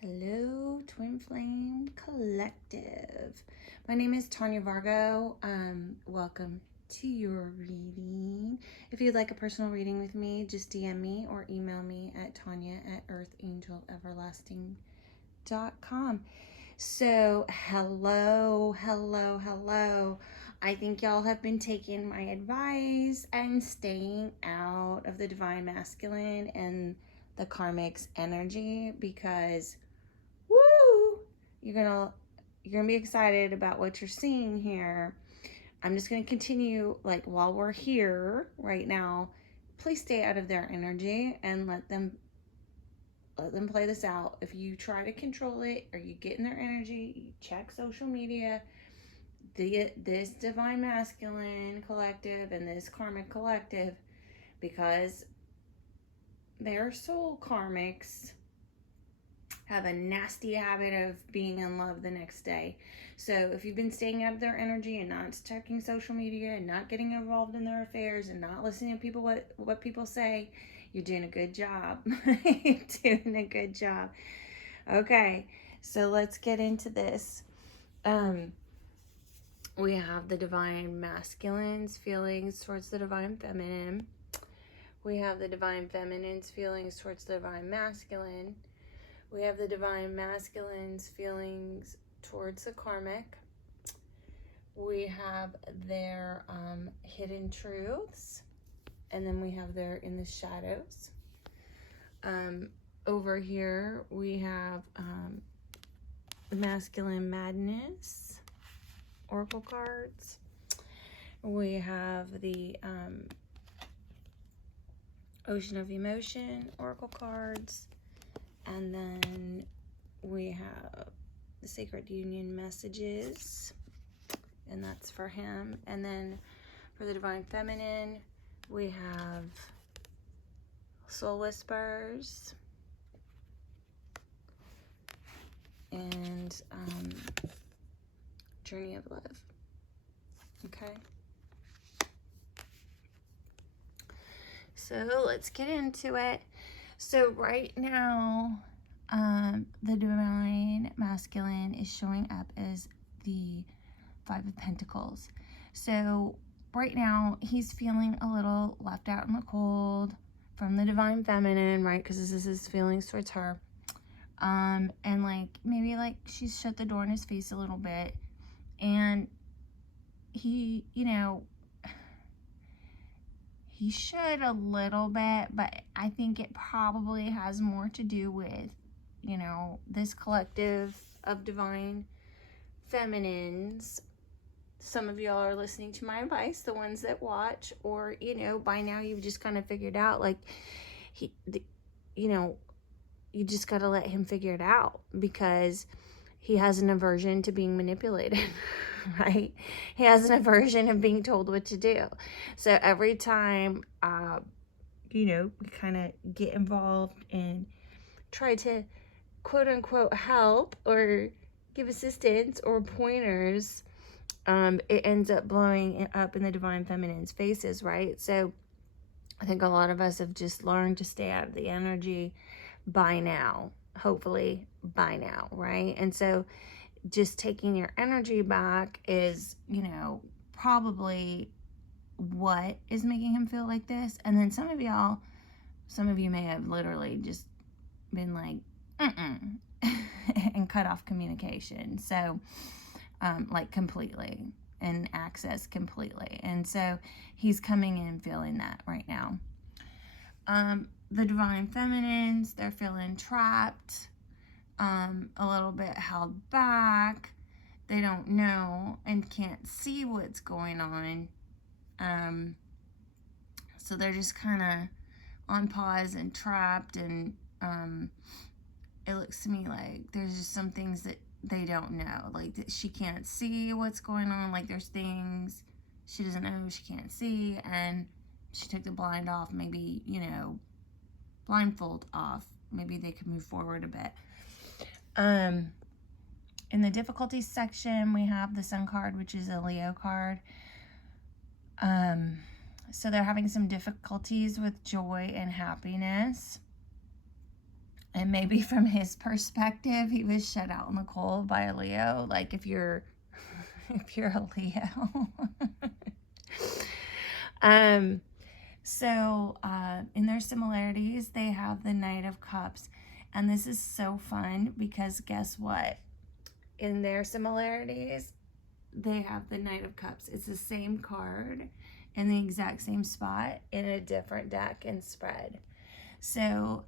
Hello, Twin Flame Collective. My name is Tanya Vargo. Welcome to your reading. If you'd like a personal reading with me, just DM me or email me at tanya@earthangeleverlasting.com. So, hello. I think y'all have been taking my advice and staying out of the divine masculine and the karmic's energy because woo, you're gonna be excited about what you're seeing here. I'm just gonna continue, like, while we're here right now, please stay out of their energy and let them play this out. If you try to control it or you get in their energy, you check social media. This divine masculine collective and this karmic collective, because they're soul karmics, have a nasty habit of being in love the next day. So if you've been staying out of their energy and not checking social media and not getting involved in their affairs and not listening to people what people say, you're doing a good job. You're doing a good job. Okay, so let's get into this. We have the divine masculine's feelings towards the divine feminine. We have the divine feminine's feelings towards the divine masculine. We have the divine masculine's feelings towards the karmic. We have their hidden truths. And then we have their in the shadows. Over here, we have the masculine madness oracle cards. We have the ocean of emotion oracle cards. And then we have the Sacred Union messages, and that's for him. And then for the Divine Feminine, we have Soul Whispers and Journey of Love. Okay? So let's get into it. So right now, the divine masculine is showing up as the Five of Pentacles. So right now, he's feeling a little left out in the cold from the divine feminine, right? Because this is his feelings towards her. And like, maybe like she's shut the door in his face a little bit. And he, he should a little bit, but I think it probably has more to do with, this collective of divine feminines. Some of y'all are listening to my advice, the ones that watch, or, by now you've just kind of figured out, like, you just got to let him figure it out because he has an aversion to being manipulated, right? He has an aversion of being told what to do. So every time, we kind of get involved and try to quote unquote help or give assistance or pointers, it ends up blowing up in the divine feminine's faces, right? So I think a lot of us have just learned to stay out of the energy by now, hopefully by now, right? And so just taking your energy back is, probably what is making him feel like this. And then some of you may have literally just been like, and cut off communication. So, like completely, and access completely. And so he's coming in feeling that right now. The divine feminines, they're feeling trapped, a little bit held back. They don't know and can't see what's going on. So they're just kind of on pause and trapped, and it looks to me like there's just some things that they don't know. Like, she can't see what's going on. Like, there's things she doesn't know, she can't see, and she took the blind off, maybe, blindfold off. Maybe they could move forward a bit. In the difficulties section, we have the Sun card, which is a Leo card. So they're having some difficulties with joy and happiness. And maybe from his perspective, he was shut out in the cold by a Leo. Like if you're a Leo. So in their similarities, they have the Knight of Cups. And this is so fun because guess what? In their similarities, they have the Knight of Cups. It's the same card in the exact same spot in a different deck and spread. So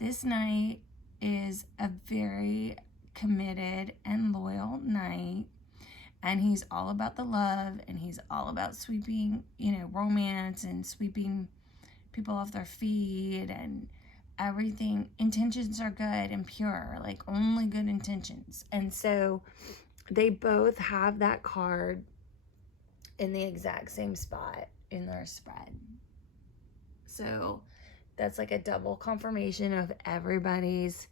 this knight is a very committed and loyal knight, and he's all about the love, and he's all about sweeping, romance and sweeping people off their feet and everything. Intentions are good and pure, like only good intentions. And so they both have that card in the exact same spot in their spread. So that's like a double confirmation of everybody's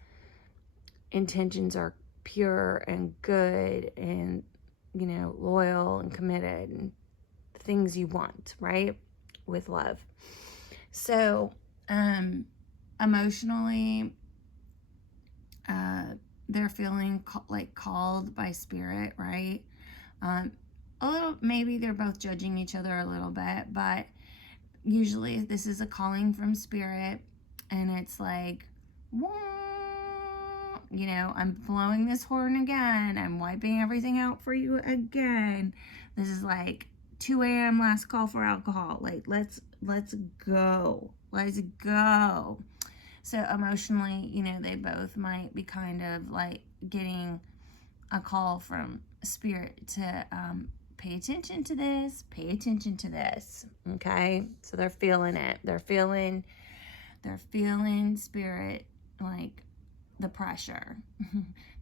intentions are pure and good and, loyal and committed and the things you want, right? With love. So, emotionally, they're feeling like called by spirit, right? A little, maybe they're both judging each other a little bit, but usually this is a calling from spirit, and it's like, I'm blowing this horn again. I'm wiping everything out for you again. This is like 2 a.m. last call for alcohol. Like, let's go. Let's go. So emotionally, they both might be kind of like getting a call from spirit to pay attention to this, pay attention to this. Okay? So they're feeling it. They're feeling spirit, like the pressure.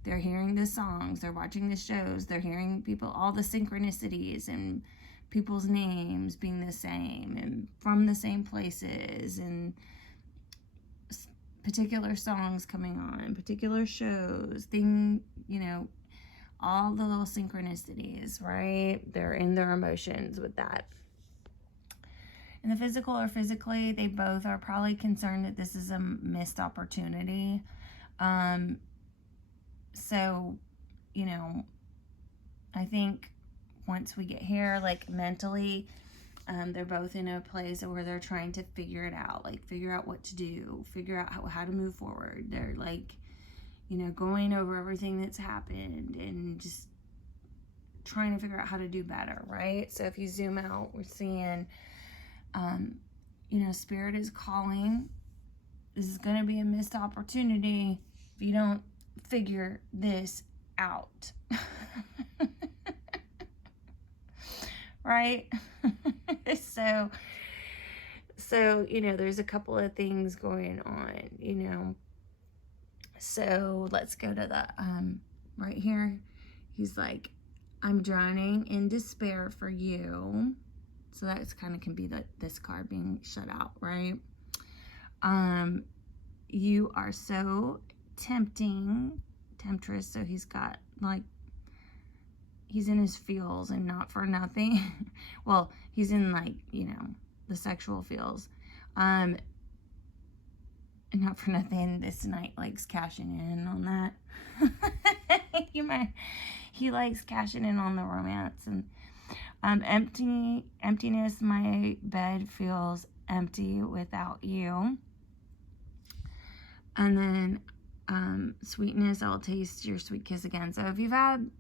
They're hearing the songs, they're watching the shows, they're hearing people, all the synchronicities and people's names being the same and from the same places, and particular songs coming on, particular shows, all the little synchronicities, right? They're in their emotions with that. In the physical or physically, they both are probably concerned that this is a missed opportunity. So, I think once we get here, like mentally, they're both in a place where they're trying to figure it out, like figure out what to do, figure out how to move forward. They're like, going over everything that's happened and just trying to figure out how to do better, right? So if you zoom out, we're seeing, spirit is calling. This is going to be a missed opportunity if you don't figure this out. Right? So, there's a couple of things going on, So let's go to the, right here. He's like, I'm drowning in despair for you. So that's kind of can be this card being shut out, right? You are so temptress. So he's got like, he's in his feels and not for nothing. Well, he's in like, the sexual feels. And not for nothing, this knight likes cashing in on that. He likes cashing in on the romance. And emptiness, my bed feels empty without you. And then sweetness, I'll taste your sweet kiss again. So if you've had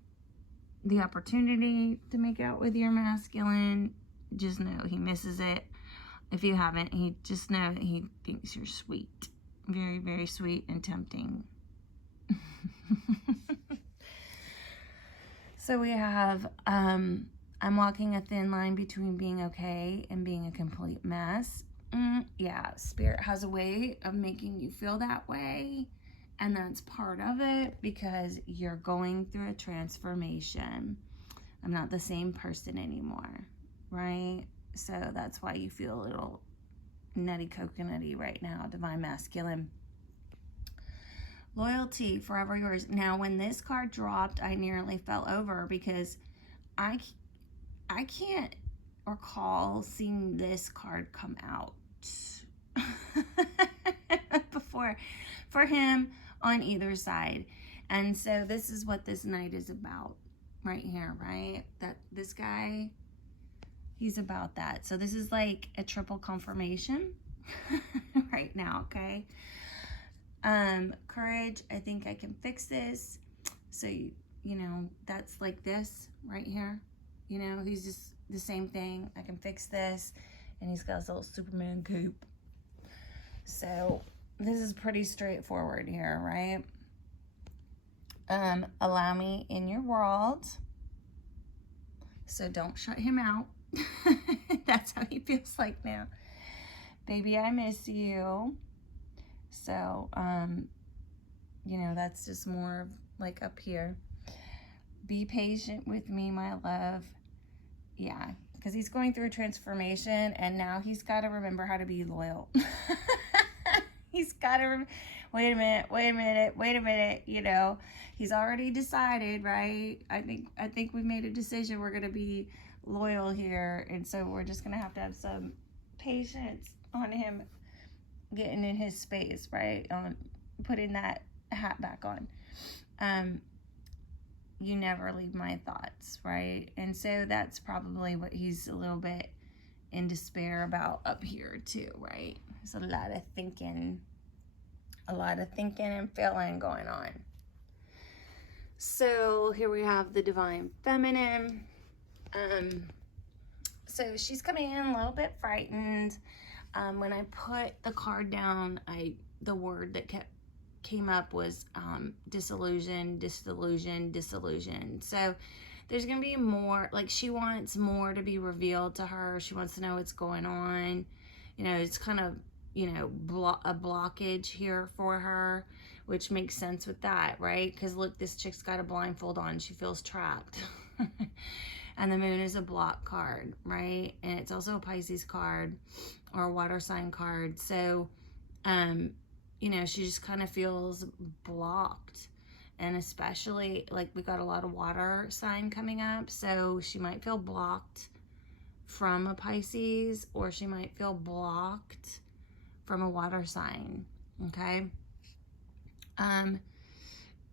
the opportunity to make out with your masculine, just know he misses it. If you haven't, he just know that he thinks you're sweet. Very, very sweet and tempting. So we have, I'm walking a thin line between being okay and being a complete mess. Yeah, spirit has a way of making you feel that way. And that's part of it because you're going through a transformation. I'm not the same person anymore, right? So that's why you feel a little nutty coconutty right now, divine masculine. Loyalty, forever yours. Now, when this card dropped, I nearly fell over because I can't recall seeing this card come out for him on either side. And so this is what this night is about right here, right? That this guy, he's about that. So this is like a triple confirmation right now, okay? Courage, I think I can fix this. So, you know, that's like this right here. You know, he's just the same thing. I can fix this. And he's got his little Superman cape. So this is pretty straightforward here, right? Allow me in your world. So don't shut him out. That's how he feels like now. Baby, I miss you. So, you know, that's just more like up here. Be patient with me, my love. Yeah, because he's going through a transformation, and now he's got to remember how to be loyal. He's got to, wait a minute, you know. He's already decided, right? I think we made a decision. We're going to be loyal here, and so we're just going to have some patience on him getting in his space, right? On putting that hat back on. You never leave my thoughts, right? And so that's probably what he's a little bit in despair about up here too, right? There's a lot of thinking and feeling going on. So here we have the Divine Feminine. So she's coming in a little bit frightened. When I put the card down, the word that came up was disillusion. So there's gonna be more, like, she wants more to be revealed to her. She wants to know what's going on. You know, it's kind of, you know, a blockage here for her, which makes sense with that, right? Because look, this chick's got a blindfold on. She feels trapped. And the moon is a block card, right? And it's also a Pisces card or a water sign card. So, you know, she just kind of feels blocked. And especially, like, we got a lot of water sign coming up. So she might feel blocked from a Pisces, or she might feel blocked from a water sign, okay?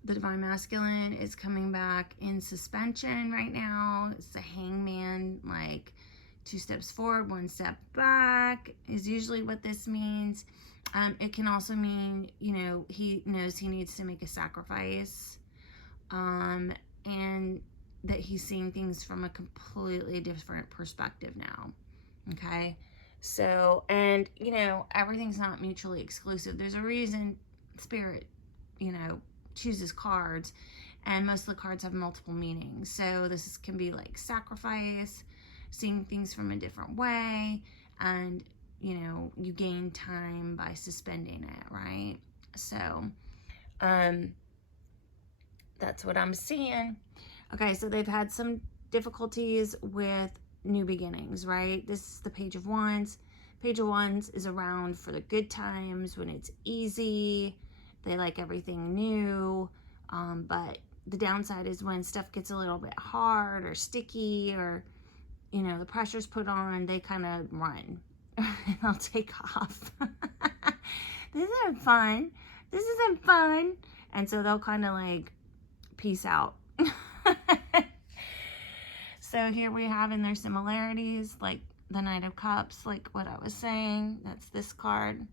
The Divine Masculine is coming back in suspension right now. It's the Hangman, like 2 steps forward, 1 step back is usually what this means. It can also mean, you know, he knows he needs to make a sacrifice, and that he's seeing things from a completely different perspective now, okay? So, and, you know, everything's not mutually exclusive. There's a reason Spirit, you know, chooses cards, and most of the cards have multiple meanings. So this can be like sacrifice, seeing things from a different way, and, you know, you gain time by suspending it, right? So that's what I'm seeing. Okay, so they've had some difficulties with new beginnings, right? This is the Page of Wands. Page of Wands is around for the good times, when it's easy. They like everything new, but the downside is when stuff gets a little bit hard or sticky, or, you know, the pressure's put on, they kind of run. They'll take off. This isn't fun. This isn't fun. And so they'll kind of like peace out. So here we have in their similarities, like the Knight of Cups, like what I was saying. That's this card.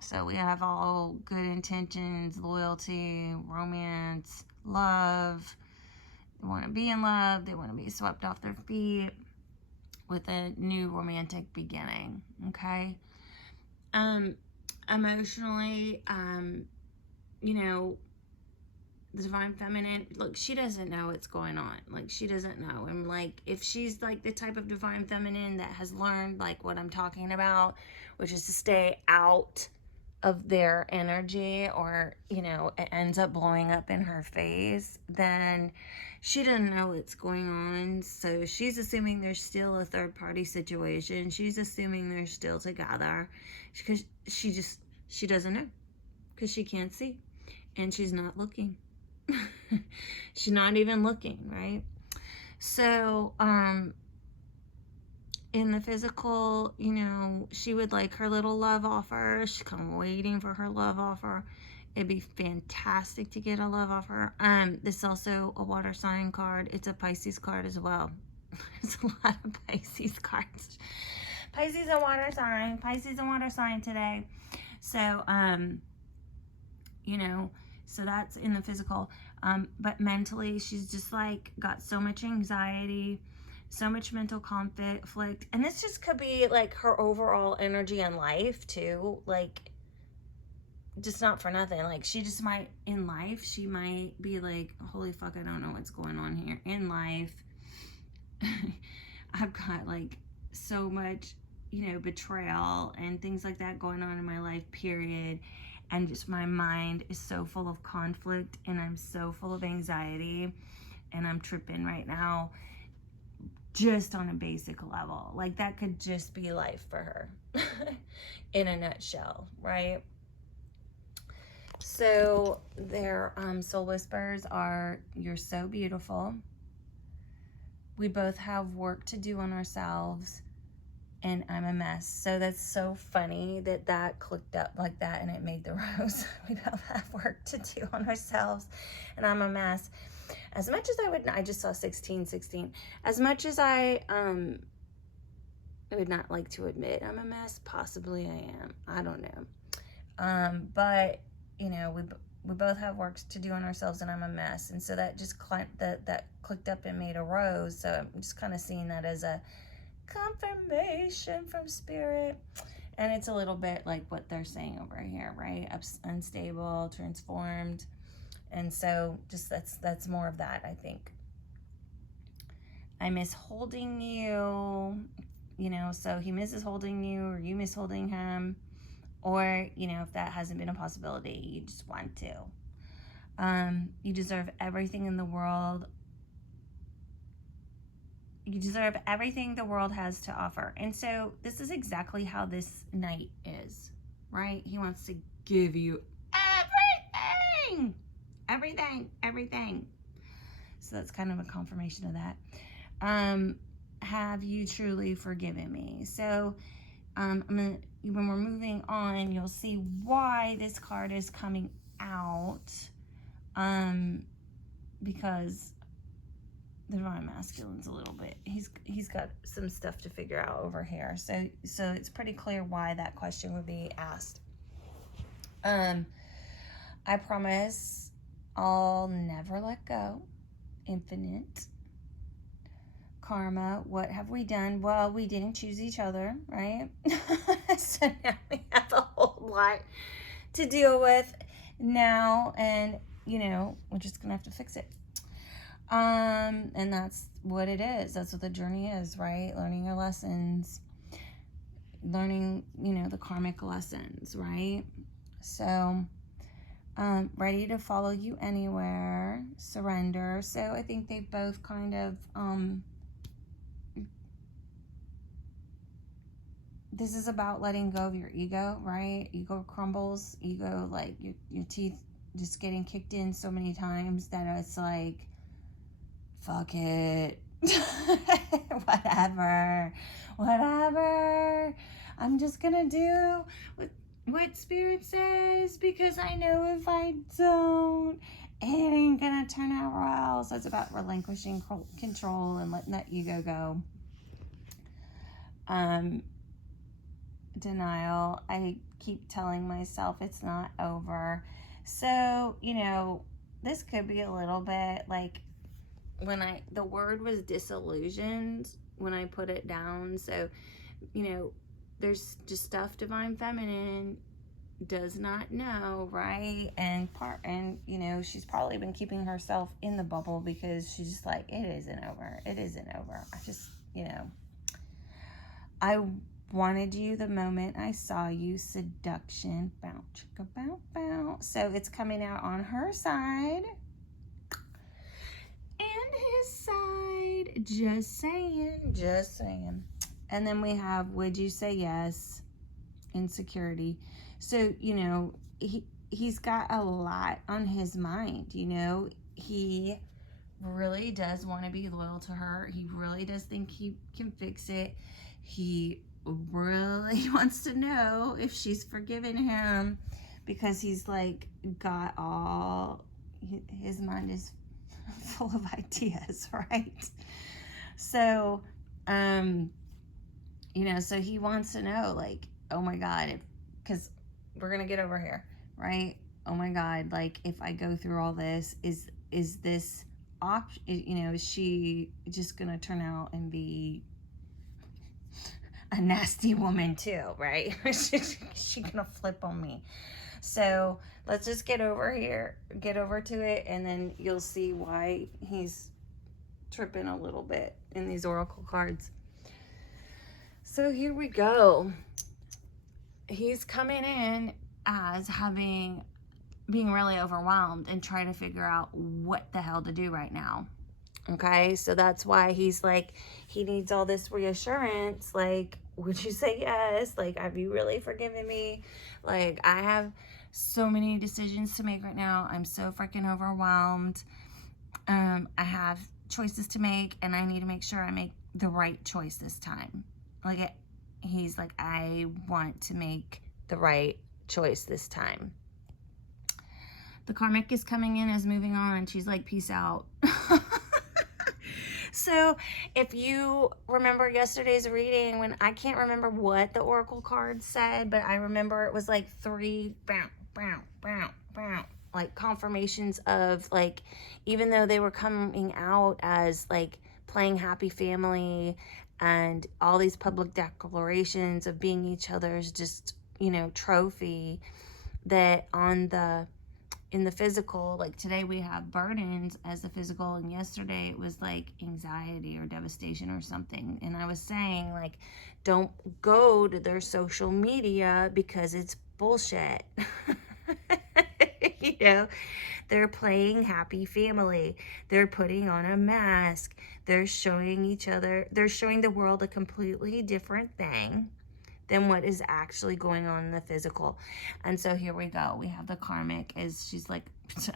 So we have all good intentions, loyalty, romance, love. They want to be in love. They want to be swept off their feet with a new romantic beginning, okay? Emotionally, you know, the Divine Feminine, look, she doesn't know what's going on. Like, she doesn't know. And, like, if she's, like, the type of Divine Feminine that has learned, like, what I'm talking about, which is to stay out of their energy, or, you know, it ends up blowing up in her face, then she doesn't know what's going on. So she's assuming there's still a third-party situation. She's assuming they're still together, because she doesn't know, because she can't see, and she's not looking. She's not even looking, right? So In the physical, you know, she would like her little love offer. She's kind of waiting for her love offer. It'd be fantastic to get a love offer. This is also a water sign card. It's a Pisces card as well. There's a lot of Pisces cards. Pisces and water sign. Pisces and water sign today. So, you know, so that's in the physical. But mentally, she's just like got so much anxiety, so much mental conflict. And this just could be like her overall energy in life too. Like, just not for nothing. Like, she just might, in life, she might be like, holy fuck, I don't know what's going on here. In life, I've got like so much, you know, betrayal and things like that going on in my life, period. And just my mind is so full of conflict and I'm so full of anxiety and I'm tripping right now just on a basic level. Like, that could just be life for her in a nutshell, right? So their soul whispers are, you're so beautiful. We both have work to do on ourselves and I'm a mess. So that's so funny that that clicked up like that and it made the rose. We both have work to do on ourselves and I'm a mess. As much as I just saw 1616. As much as I would not like to admit I'm a mess, possibly I am. I don't know. But, you know, we both have work to do on ourselves and I'm a mess. And so that just that clicked up and made a rose. So I'm just kind of seeing that as a confirmation from spirit. And it's a little bit like what they're saying over here, right? Unstable, transformed. And so just that's more of that, I think. I miss holding you, you know, so he misses holding you or you miss holding him. Or, you know, if that hasn't been a possibility, you just want to. You deserve everything in the world. You deserve everything the world has to offer. And so this is exactly how this night is, right? He wants to give you everything. Everything. So that's kind of a confirmation of that. Have you truly forgiven me? So when we're moving on, you'll see why this card is coming out. Because the Divine Masculine's a little bit, he's got some stuff to figure out over here. So it's pretty clear why that question would be asked. I promise I'll never let go. Infinite. Karma, what have we done? Well, we didn't choose each other, right? So now we have a whole lot to deal with now, and you know, we're just gonna have to fix it. And that's what it is. That's what the journey is, right? Learning your lessons, learning, you know, the karmic lessons, right? So ready to follow you anywhere, surrender. So I think they both kind of this is about letting go of your ego, right? Ego crumbles, ego, like your teeth just getting kicked in so many times that it's like, fuck it. whatever. I'm just gonna do what spirit says, because I know if I don't, it ain't gonna turn out well. So it's about relinquishing control and letting that ego go. Denial. I keep telling myself it's not over. So, you know, this could be a little bit like when the word was disillusioned when I put it down. So, you know, there's just stuff Divine Feminine does not know, right? And you know, she's probably been keeping herself in the bubble because she's just like, it isn't over. I just, you know, I wanted you the moment I saw you. Seduction. Bow, chicka, bow, bow. So it's coming out on her side and his side. Just saying. And then we have, would you say yes? Insecurity. So, you know, he's got a lot on his mind, you know. He really does want to be loyal to her. He really does think he can fix it. he really wants to know if she's forgiven him, because he's like got all, his mind is full of ideas, right? So, you know, so he wants to know, like, oh my God, because we're going to get over here, right? Oh my God, like, if I go through all this, is this option, you know, is she just going to turn out and be a nasty woman too, right? She going to flip on me. So let's just get over to it, and then you'll see why he's tripping a little bit in these oracle cards. So here we go. He's coming in as being really overwhelmed and trying to figure out what the hell to do right now. Okay, so that's why he's like, he needs all this reassurance. Like, would you say yes? Like, have you really forgiven me? Like, I have so many decisions to make right now. I'm so freaking overwhelmed. I have choices to make, and I need to make sure I make the right choice this time. Like, he's like, I want to make the right choice this time. The karmic is coming in as moving on. She's like, peace out. So if you remember yesterday's reading, when I can't remember what the oracle card said, but I remember it was like 3 like confirmations of, like, even though they were coming out as like playing happy family and all these public declarations of being each other's just, you know, trophy, that in the physical, like today we have burdens as the physical, and yesterday it was like anxiety or devastation or something. And I was saying, like, don't go to their social media because it's bullshit. You know, they're playing happy family. They're putting on a mask. They're showing the world a completely different thing than what is actually going on in the physical. And so here we go. We have the karmic, as she's like,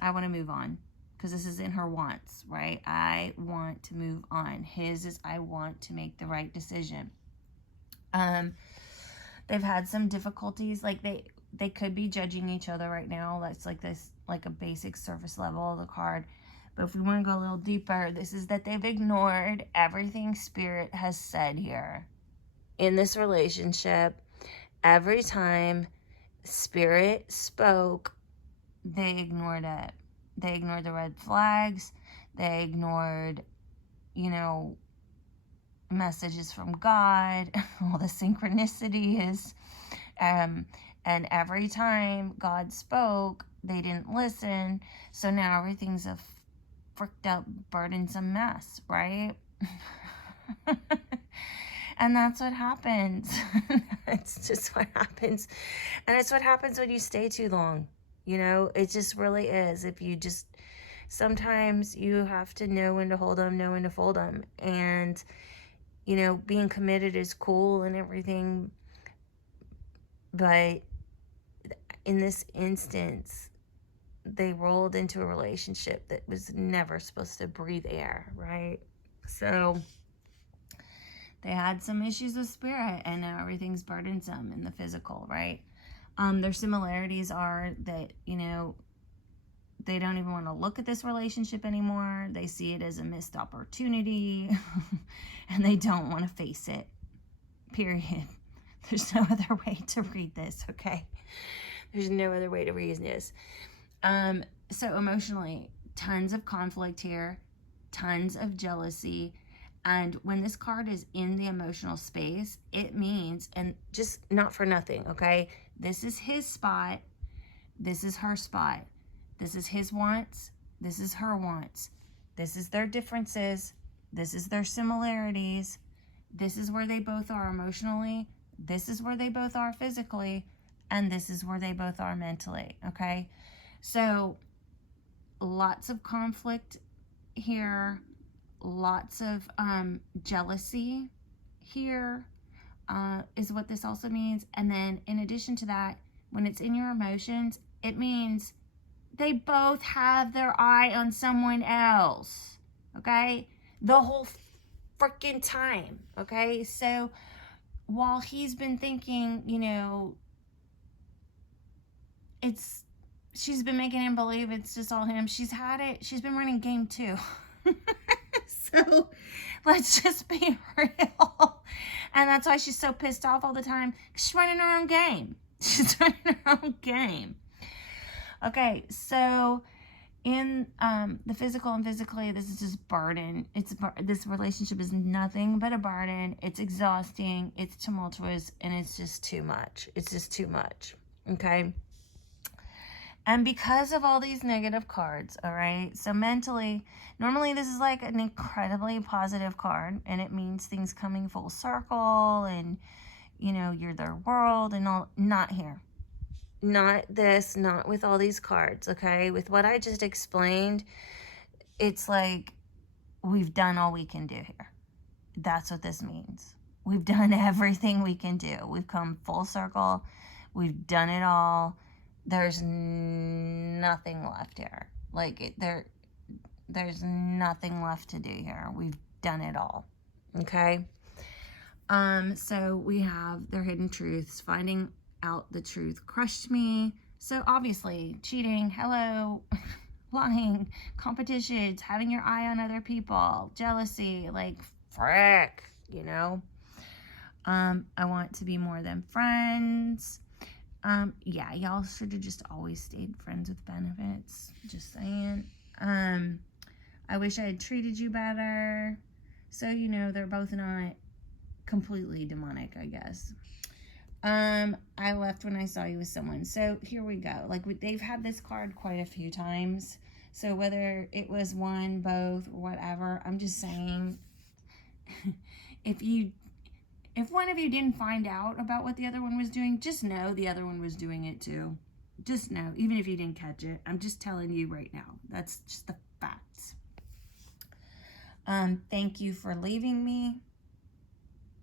I want to move on, because this is in her wants, right? I want to move on. His is, I want to make the right decision. They've had some difficulties, like they could be judging each other right now. That's like this, like a basic surface level of the card. But if we want to go a little deeper, this is that they've ignored everything Spirit has said here. In this relationship, every time Spirit spoke, they ignored it. They ignored the red flags. They ignored, you know, messages from God, all the synchronicities. And every time God spoke, they didn't listen. So now everything's a fricked out, burdensome mess, right? And that's what happens. It's just what happens. And it's what happens when you stay too long. You know, it just really is. If you just, sometimes you have to know when to hold them, know when to fold them. And, you know, being committed is cool and everything. But in this instance, they rolled into a relationship that was never supposed to breathe air, right? So they had some issues with Spirit, and now everything's burdensome in the physical, right? Their similarities are that, you know, they don't even want to look at this relationship anymore. They see it as a missed opportunity, and they don't want to face it, period. There's no other way to read this, okay? There's no other way to read this. So emotionally, tons of conflict here, tons of jealousy. And when this card is in the emotional space, it means, and just not for nothing, okay? This is his spot. This is her spot. This is his wants. This is her wants. This is their differences. This is their similarities. This is where they both are emotionally. This is where they both are physically. And this is where they both are mentally, okay? So lots of conflict here. Lots of jealousy here is what this also means. And then in addition to that, when it's in your emotions, it means they both have their eye on someone else, okay? The whole freaking time, okay? So while he's been thinking, you know, she's been making him believe it's just all him. She's been running game too. So let's just be real. And that's why she's so pissed off all the time. She's running her own game. She's running her own game. Okay, so in the physical and physically, this is just burden. This relationship is nothing but a burden. It's exhausting. It's tumultuous, and it's just too much. It's just too much. Okay. And because of all these negative cards, all right, so mentally, normally this is like an incredibly positive card, and it means things coming full circle, and, you know, you're their world and all. Not here. Not this, not with all these cards, okay? With what I just explained, it's like we've done all we can do here. That's what this means. We've done everything we can do. We've come full circle. We've done it all. There's nothing left here. Like, there's nothing left to do here. We've done it all. Okay? So we have their hidden truths. Finding out the truth crushed me. So obviously, cheating, hello, lying, competitions, having your eye on other people, jealousy, like, frick, you know? I want to be more than friends. Yeah, y'all should have just always stayed friends with benefits. Just saying. I wish I had treated you better. So, you know, they're both not completely demonic, I guess. I left when I saw you with someone. So here we go. Like, they've had this card quite a few times. So whether it was one, both, or whatever, I'm just saying, if one of you didn't find out about what the other one was doing, just know the other one was doing it too. Just know, even if you didn't catch it. I'm just telling you right now. That's just the facts. Thank you for leaving me.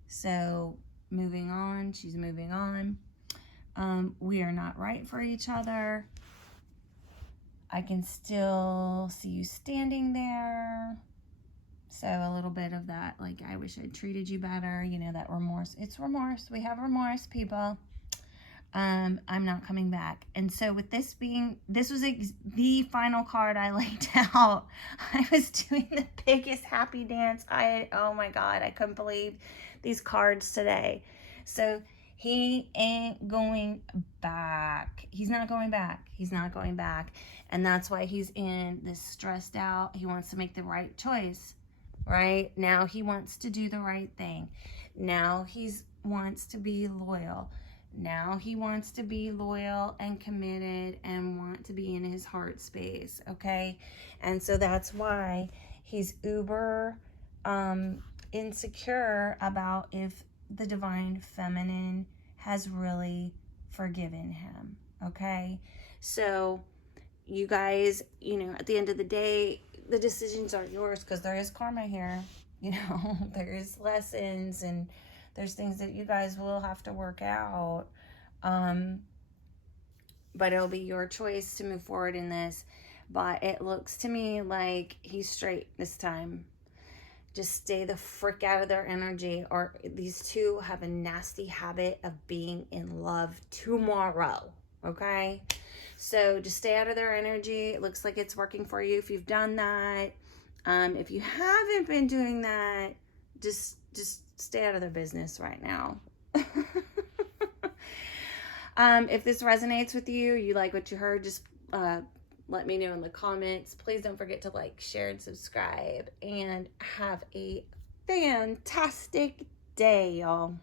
So, moving on. She's moving on. We are not right for each other. I can still see you standing there. So a little bit of that, like, I wish I'd treated you better, you know, that remorse. It's remorse. We have remorse, people. I'm not coming back. And so with this being, this was the final card I laid out. I was doing the biggest happy dance. Oh my God, I couldn't believe these cards today. So he ain't going back. He's not going back. He's not going back. And that's why he's in this stressed out. He wants to make the right choice. Right? Now he wants to do the right thing. Now he wants to be loyal. Now he wants to be loyal and committed and want to be in his heart space. Okay? And so that's why he's uber insecure about if the divine feminine has really forgiven him. Okay? So you guys, you know, at the end of the day, the decisions are yours, because there is karma here. You know, there's lessons and there's things that you guys will have to work out. But it'll be your choice to move forward in this. But it looks to me like he's straight this time. Just stay the frick out of their energy, or these two have a nasty habit of being in love tomorrow. Okay? So just stay out of their energy. It looks like it's working for you if you've done that. If you haven't been doing that, just stay out of their business right now. If this resonates with you, you like what you heard, just let me know in the comments. Please don't forget to like, share, and subscribe. And have a fantastic day, y'all.